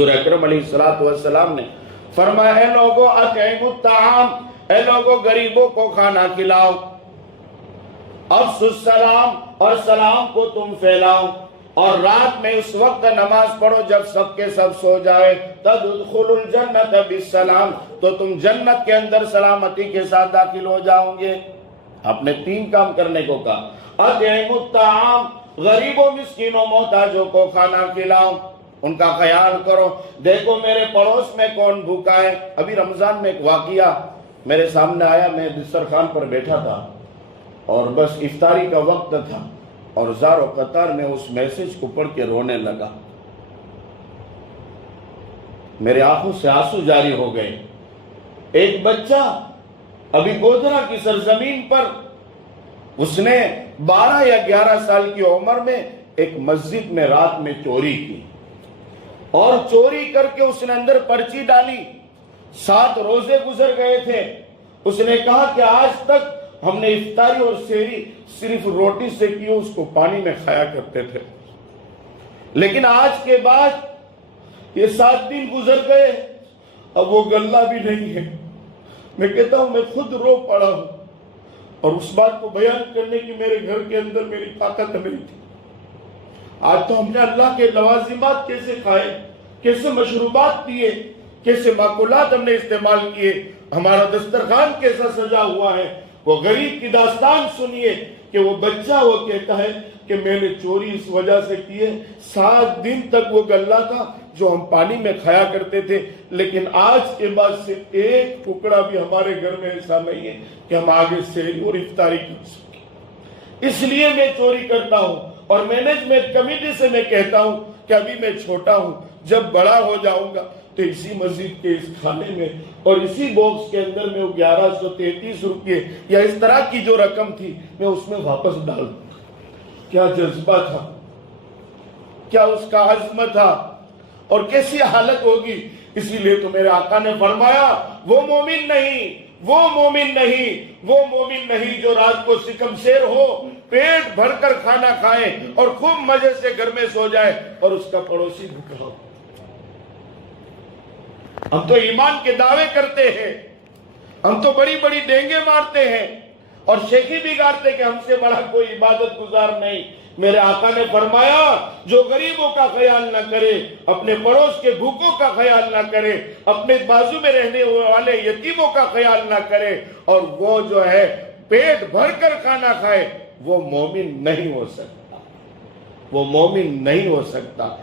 حضور اکرم علیہ السلام نے فرمایا اے لوگو اطعموا الطعام، اے لوگو غریبوں کو کھانا کھلاؤ، افشوا السلام اور سلام کو تم پھیلاؤ، اور رات میں اس وقت نماز پڑھو جب سب کے سب سو جائے، تدخلوا الجنت بالسلام، تو تم جنت کے اندر سلامتی کے ساتھ داخل ہو جاؤ گے۔ آپ نے 3 کام کرنے کو کہا، اطعموا الطعام، غریبوں مسکینوں محتاجوں کو کھانا کھلاؤ، ان کا خیال کرو۔ دیکھو میرے پڑوس میں کون بھوکا ہے۔ ابھی رمضان میں ایک واقعہ میرے سامنے آیا، میں دسترخوان پر بیٹھا تھا اور بس افطاری کا وقت تھا، اور زار و قطار میں اس میسج کو پڑھ کے رونے لگا، میرے آنکھوں سے آنسو جاری ہو گئے۔ ایک بچہ ابھی گودرا کی سرزمین پر، اس نے 12 یا 11 سال کی عمر میں ایک مسجد میں رات میں چوری کی، اور چوری کر کے اس نے اندر پرچی ڈالی۔ 7 روزے گزر گئے تھے، اس نے کہا کہ آج تک ہم نے افطاری اور سحری صرف روٹی سے کی، اس کو پانی میں کھایا کرتے تھے، لیکن آج کے بعد یہ 7 دن گزر گئے، اب وہ غلہ بھی نہیں ہے۔ میں کہتا ہوں میں خود رو پڑا ہوں، اور اس بات کو بیان کرنے کی میرے گھر کے اندر میری طاقت نہیں تھی۔ آج تو ہم نے اللہ کے لوازمات کیسے کھائے، کیسے مشروبات پیے، کیسے ماکولات ہم نے استعمال کیے، ہمارا دسترخوان کیسا سجا ہوا ہے۔ وہ غریب کی داستان سنیے کہ وہ بچہ وہ کہتا ہے کہ میں نے چوری اس وجہ سے کی ہے، 7 دن تک وہ غلہ تھا جو ہم پانی میں کھایا کرتے تھے، لیکن آج کے بعد سے ایک ٹکڑا بھی ہمارے گھر میں ایسا نہیں ہے کہ ہم آگے سحری اور افطاری کر سکیں، اس لیے میں چوری کرتا ہوں۔ اور مینجمنٹ کمیٹی سے میں کہتا ہوں کہ ابھی میں چھوٹا ہوں، جب بڑا ہو جاؤں گا تو اسی مسجد کے اس کھانے میں اور اسی باکس کے اندر میں وہ 1133 روپے یا اس طرح کی جو رقم تھی میں اس میں واپس ڈال دوں۔ کیا جذبہ تھا، کیا اس کا عزم تھا، اور کیسی حالت ہوگی۔ اسی لیے تو میرے آقا نے فرمایا وہ مومن نہیں، وہ مومن نہیں، وہ مومن نہیں جو رات کو سکم سیر ہو، پیٹ بھر کر کھانا کھائے اور خوب مزے سے گھر میں سو جائے، اور اس کا پڑوسی بھوکا ہو۔ ہم تو ایمان کے دعوے کرتے ہیں، ہم تو بڑی بڑی ڈینگے مارتے ہیں اور شیخی بھی گاتے کہ ہم سے بڑا کوئی عبادت گزار نہیں۔ میرے آقا نے فرمایا جو غریبوں کا خیال نہ کرے، اپنے پڑوس کے بھوکوں کا خیال نہ کرے، اپنے بازو میں رہنے والے یتیموں کا خیال نہ کرے، اور وہ جو ہے پیٹ بھر کر کھانا کھائے، وہ مومن نہیں ہو سکتا، وہ مومن نہیں ہو سکتا۔